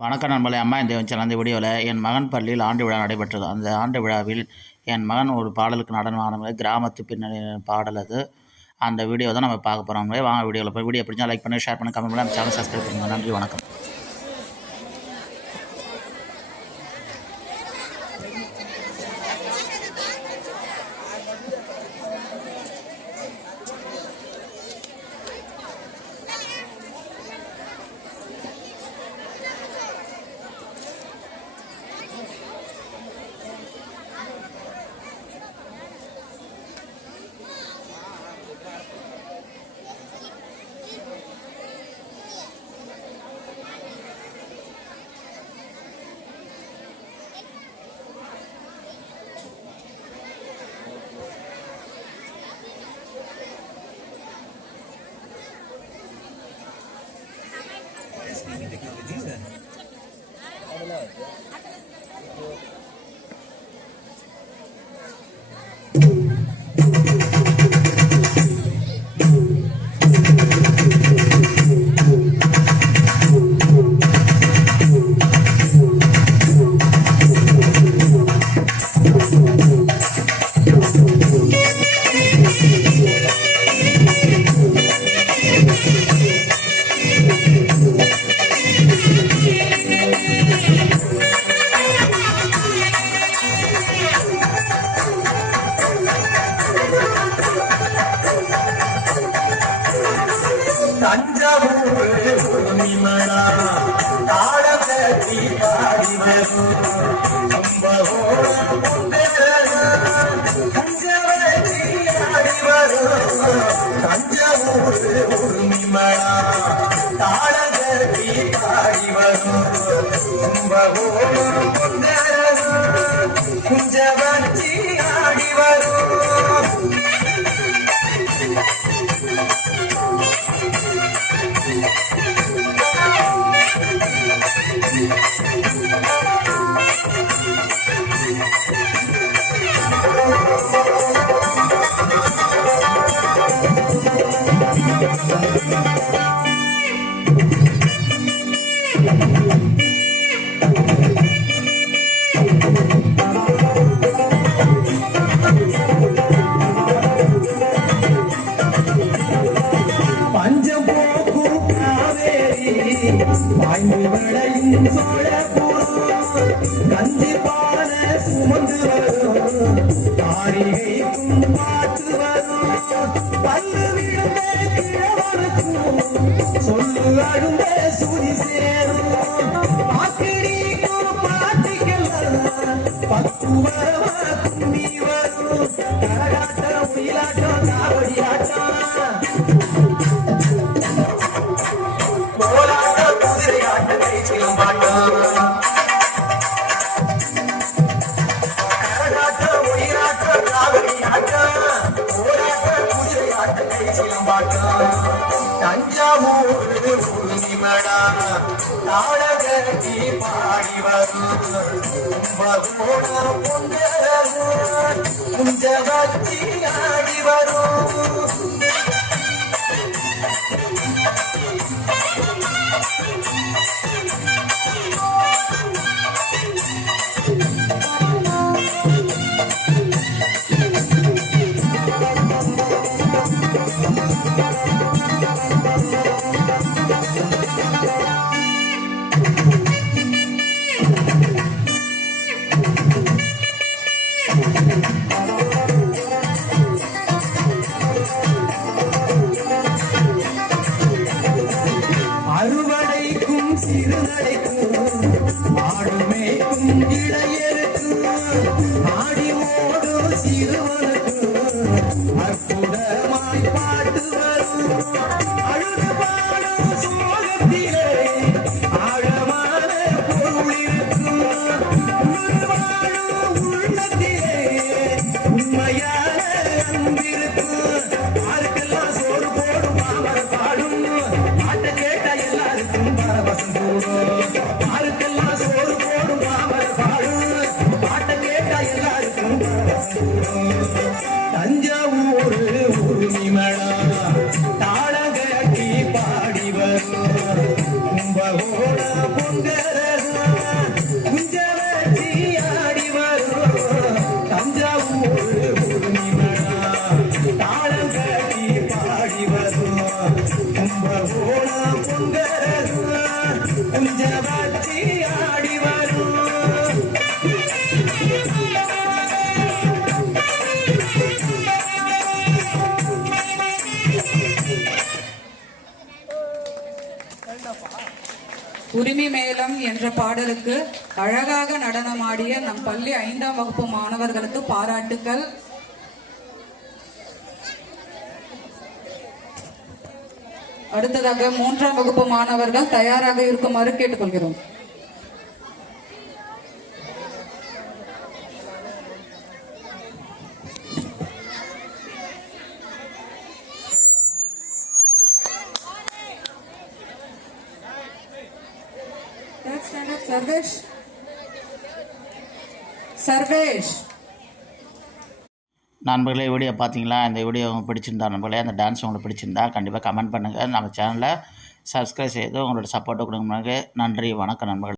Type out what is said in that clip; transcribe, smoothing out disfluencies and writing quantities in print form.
வணக்கம் நண்பர்களே. அம்மா இந்த சேனல் வீடியோவில் என் மகன் பள்ளியில் ஆண்டு விழா நடைபெற்றது. அந்த ஆண்டு விழாவில் என் மகன் ஒரு பாடலுக்கு நடனம் ஆனது, கிராமத்து பின்னணி பாடல் அது. அந்த வீடியோ தான் நம்ம பார்க்க போகிறோம். வாங்க வீடியோவில் போய் வீடியோ பிடிச்சா லைக் பண்ணி ஷேர் பண்ணி கமெண்ட் பண்ணி நம்ம சேனல் சப்ஸ்கிரைப் பண்ணுங்கள். நன்றி, வணக்கம். தஞ்சாவூர்மலா தாளத்தி பாடி வரும் தஞ்சாவூர் உரிமலா தாளத்தி பாடி வரும் குஞ்சவச்சி ஆடி வரும். பஞ்சம் போக்கும் காவேரி வாய்ந்து விளையும் சோழபுரம் கஞ்சி பான சுமந்து வரும் காரிகைக்கும் பாட்டு வரும் பல்லு விழுந்த கிழவனுக்கும் சொல்லு அழுந்த சுதி சேரும் பாக்கிடிக்கும் பாட்டிக்கெல்லாம் பத்து வரவா கும்பி வரும் கரகாட்டம் உயிலாட்டம் காவடி ஆட்டம் தஞ்சாவூர் உரிமலா தாளத்தி பாடி வரும் குஞ்சவச்சி ஆடி வரும். அறுவடைக்கும் சிறுநடைக்கும் ஆடுமேக்கும் இளையருக்கும் ஆடி ஓடும் சிறுவனுக்கும் அற்புதமாய் பாட்டு வரும் அழுது பாடும் சோகத்திலே ஆழமான பொருள் இருக்கும் வாழும் உள்ளத்திலே உண்மையான அன்பிருக்கும் யாருக்கெல்லாம் சோறு போடும் மாமர பாடும் பாட்டை கேட்ட எல்லாருக்கும் பரவசம் கூடும். நெஞ்ச வாழ்த்தி ஆடி வரும். உரிமை மேளம் என்ற பாடலுக்கு அழகாக நடனமாடிய நம் பள்ளி 5ஆம் வகுப்பு மாணவர்களுக்கு பாராட்டுக்கள். அடுத்ததாக 3ஆம் வகுப்பு மாணவர்கள் தயாராக இருக்குமாறு கேட்டுக்கொள்கிறோம். சர்வேஷ் சர்வேஷ் நண்பர்களே, வீடியோ பார்த்தீங்களா? இந்த வீடியோ உங்களுக்கு பிடிச்சிருந்தா நண்பர்களே, அந்த டான்ஸ் உங்களுக்கு பிடிச்சிருந்தா கண்டிப்பாக கமெண்ட் பண்ணுங்கள். நம்ம சேனலை சப்ஸ்கிரைப் செய்து உங்களோட சப்போர்ட்டை கொடுங்க. நன்றி, வணக்கம் நண்பர்களே.